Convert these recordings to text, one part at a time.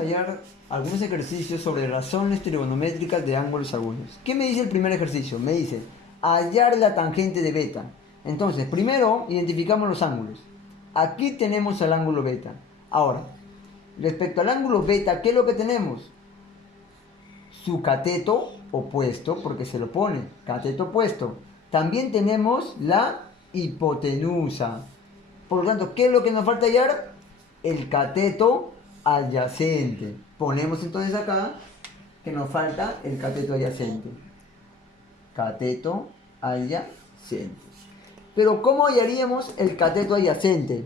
Hallar algunos ejercicios sobre razones trigonométricas de ángulos agudos. ¿Qué me dice el primer ejercicio? Me dice hallar la tangente de beta. Entonces, primero identificamos los ángulos. Aquí tenemos el ángulo beta. Ahora, respecto al ángulo beta, ¿qué es lo que tenemos? Su cateto opuesto, porque se lo pone, cateto opuesto. También tenemos la hipotenusa. Por lo tanto, ¿qué es lo que nos falta hallar? El cateto adyacente. Ponemos entonces acá que nos falta el cateto adyacente. Cateto adyacente. Pero ¿cómo hallaríamos el cateto adyacente?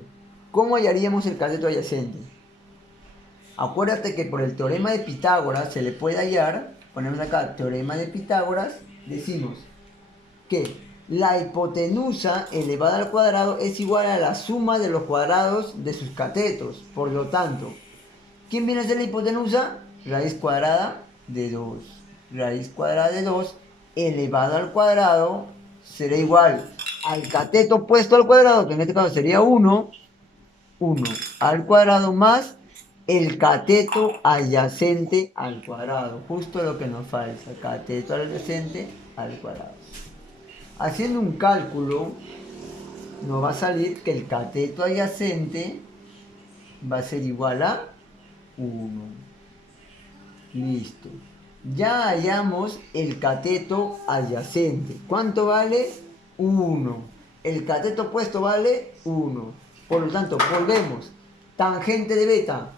¿Cómo hallaríamos el cateto adyacente? Acuérdate que por el teorema de Pitágoras se le puede hallar, ponemos acá teorema de Pitágoras, decimos que la hipotenusa elevada al cuadrado es igual a la suma de los cuadrados de sus catetos. Por lo tanto, ¿quién viene a ser la hipotenusa? Raíz cuadrada de 2. Raíz cuadrada de 2 elevado al cuadrado será igual al cateto opuesto al cuadrado, que en este caso sería 1 al cuadrado más el cateto adyacente al cuadrado. Justo lo que nos falta, cateto adyacente al cuadrado. Haciendo un cálculo, nos va a salir que el cateto adyacente va a ser igual a 1. Listo. Ya hallamos el cateto adyacente. ¿Cuánto vale? 1. El cateto opuesto vale 1. Por lo tanto, volvemos. Tangente de beta.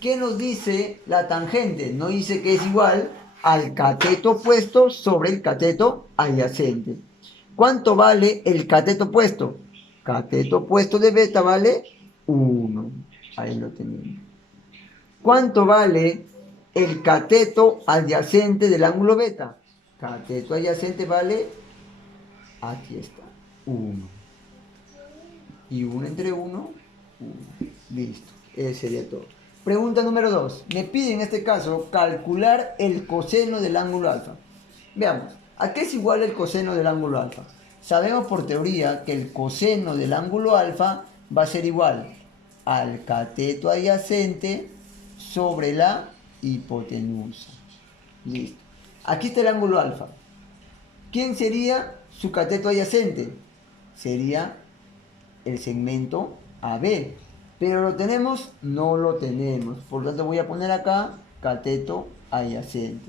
¿Qué nos dice la tangente? Nos dice que es igual al cateto opuesto sobre el cateto adyacente. ¿Cuánto vale el cateto opuesto? Cateto opuesto de beta vale 1. Ahí lo tenemos. ¿Cuánto vale el cateto adyacente del ángulo beta? Cateto adyacente vale, aquí está, 1. Y 1 entre 1, 1. Listo, ese sería todo. Pregunta número 2. Me pide en este caso calcular el coseno del ángulo alfa. Veamos, ¿a qué es igual el coseno del ángulo alfa? Sabemos por teoría que el coseno del ángulo alfa va a ser igual al cateto adyacente sobre la hipotenusa. Listo. Aquí está el ángulo alfa. ¿Quién sería su cateto adyacente? Sería el segmento AB. ¿Pero lo tenemos? No lo tenemos. Por lo tanto voy a poner acá cateto adyacente.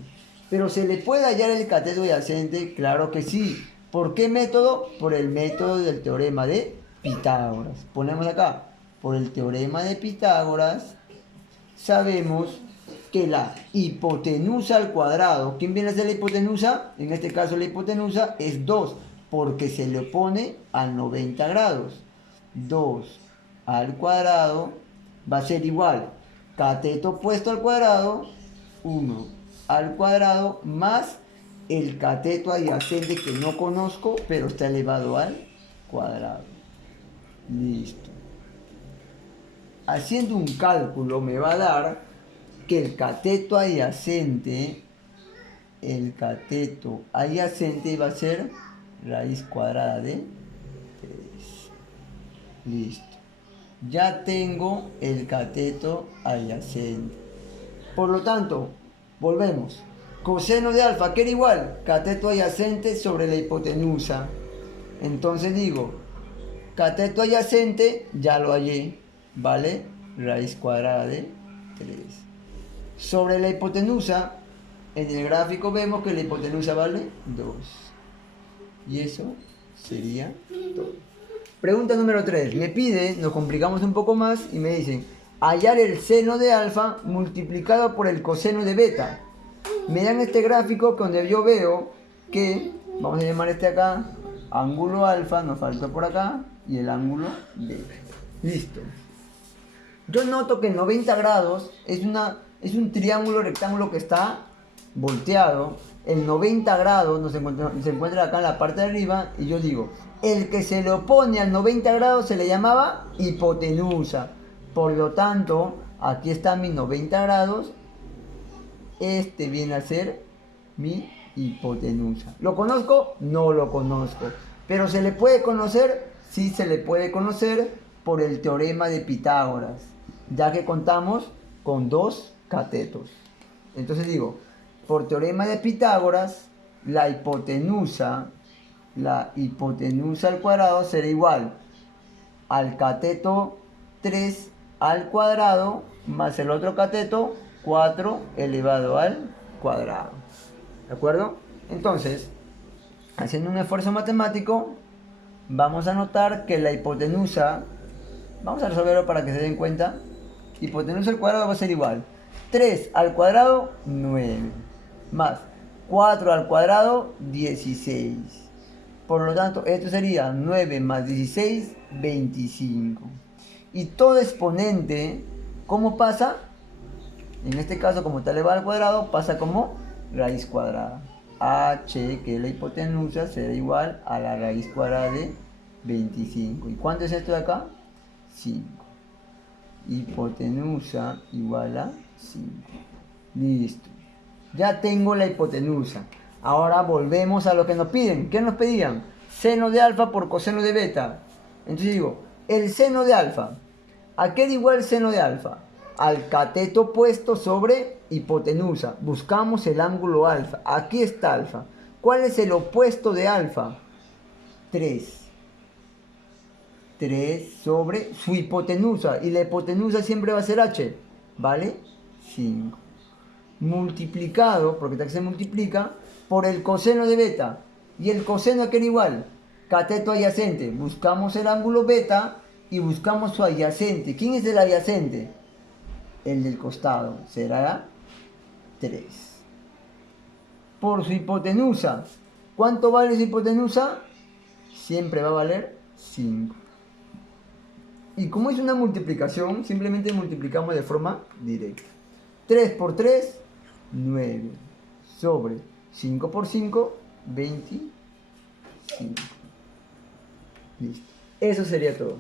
¿Pero se le puede hallar el cateto adyacente? Claro que sí. ¿Por qué método? Por el método del teorema de Pitágoras. Ponemos acá, por el teorema de Pitágoras, sabemos que la hipotenusa al cuadrado, ¿quién viene a ser la hipotenusa? En este caso la hipotenusa es 2, porque se le opone al 90 grados. 2 al cuadrado va a ser igual, cateto opuesto al cuadrado, 1 al cuadrado más el cateto adyacente que no conozco, pero está elevado al cuadrado. Listo. Haciendo un cálculo me va a dar que el cateto adyacente va a ser raíz cuadrada de 3. Listo. Ya tengo el cateto adyacente. Por lo tanto, volvemos. Coseno de alfa, ¿qué era igual? Cateto adyacente sobre la hipotenusa. Entonces digo, cateto adyacente, ya lo hallé, ¿vale? Raíz cuadrada de 3. Sobre la hipotenusa, en el gráfico vemos que la hipotenusa vale 2. Y eso sería todo. Pregunta número 3. Me pide, nos complicamos un poco más y me dicen, hallar el seno de alfa multiplicado por el coseno de beta. Me dan este gráfico donde yo veo que, vamos a llamar este acá, ángulo alfa, nos falta por acá, y el ángulo beta. Listo. Yo noto que 90 grados es un triángulo rectángulo que está volteado. El 90 grados se encuentra acá en la parte de arriba, y yo digo, el que se le opone al 90 grados se le llamaba hipotenusa. Por lo tanto, aquí está mi 90 grados. Este viene a ser mi hipotenusa. ¿Lo conozco? No lo conozco. ¿Pero se le puede conocer? Sí, se le puede conocer por el teorema de Pitágoras, ya que contamos con dos catetos. Entonces digo, por teorema de Pitágoras, la hipotenusa al cuadrado será igual al cateto 3 al cuadrado más el otro cateto 4 elevado al cuadrado. ¿De acuerdo? Entonces, haciendo un esfuerzo matemático, vamos a notar que la hipotenusa, vamos a resolverlo para que se den cuenta, hipotenusa al cuadrado va a ser igual 3 al cuadrado 9 más 4 al cuadrado 16. Por lo tanto, esto sería 9 más 16, 25. Y todo exponente, ¿cómo pasa? En este caso, como está elevado al cuadrado, pasa como raíz cuadrada. H, que es la hipotenusa, será igual a la raíz cuadrada de 25. ¿Y cuánto es esto de acá? 5. Hipotenusa igual a 5. Listo. Ya tengo la hipotenusa. Ahora volvemos a lo que nos piden. ¿Qué nos pedían? Seno de alfa por coseno de beta. Entonces digo, el seno de alfa. ¿A qué da igual el seno de alfa? Al cateto opuesto sobre hipotenusa. Buscamos el ángulo alfa. Aquí está alfa. ¿Cuál es el opuesto de alfa? 3. 3 sobre su hipotenusa. Y la hipotenusa siempre va a ser h. ¿Vale? 5. Multiplicado, porque aquí se multiplica, por el coseno de beta. ¿Y el coseno a qué era igual? Cateto adyacente. Buscamos el ángulo beta y buscamos su adyacente. ¿Quién es el adyacente? El del costado. Será 3. Por su hipotenusa. ¿Cuánto vale su hipotenusa? Siempre va a valer 5. Y como es una multiplicación, simplemente multiplicamos de forma directa. 3 por 3, 9. Sobre 5 por 5, 25. Listo. Eso sería todo.